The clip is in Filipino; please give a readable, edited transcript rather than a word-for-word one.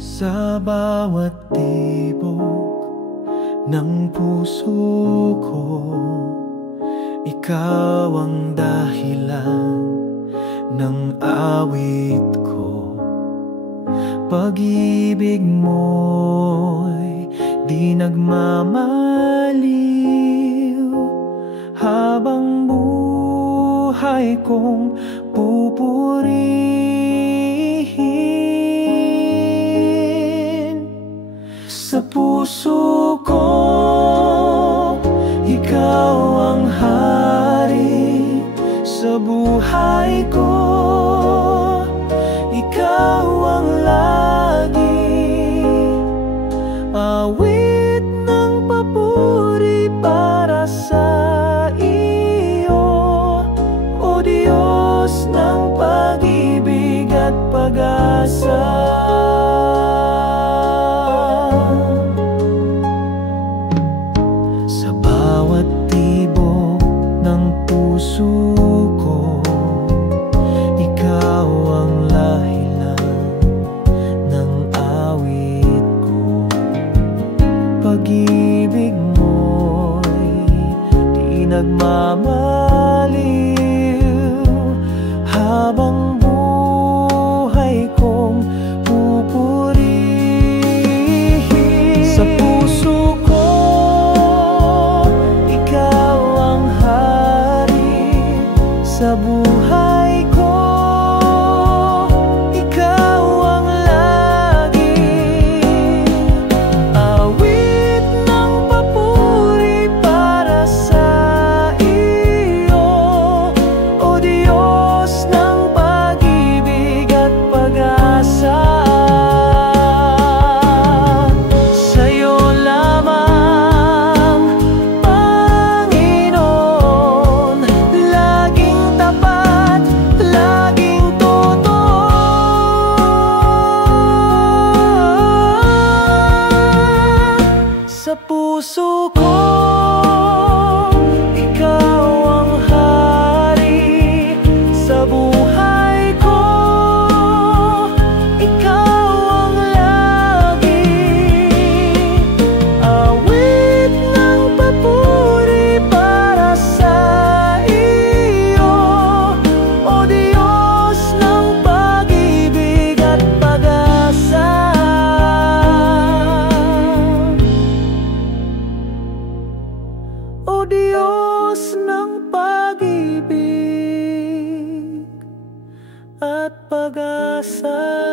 Sa bawat tibok ng puso ko, ikaw ang dahilan ng awit ko. Pag-ibig mo'y di nagmamaliw, habang buhay kong pupurihin. Sa puso ko, ikaw ang hari. Sa buhay ko, ikaw ang lagi. Awit ng papuri para sa iyo, O Diyos ng pag-ibig at pag-asa. Sa bawat tibok ng puso ko, ikaw ang dahilan ng awit ko. Pag-ibig mo'y di nagmamaliw, habang buhay kong pupurihin. Sa puso ko, ikaw ang hari. Sa buhay ko, ikaw ang lagi. Awit ng papuri para sa iyo, O Diyos ng pag-ibig at pag-asa. Sa'yo lamang, Panginoon, laging tapat, laging totoo. Sa puso ko, ikaw ang hari. Sa buhay ko, ikaw ang lagi. Awit ng papuri para sa iyo, O Diyos ng pag-ibig at pag-asa. O Diyos ng pag-ibig at pag-asa.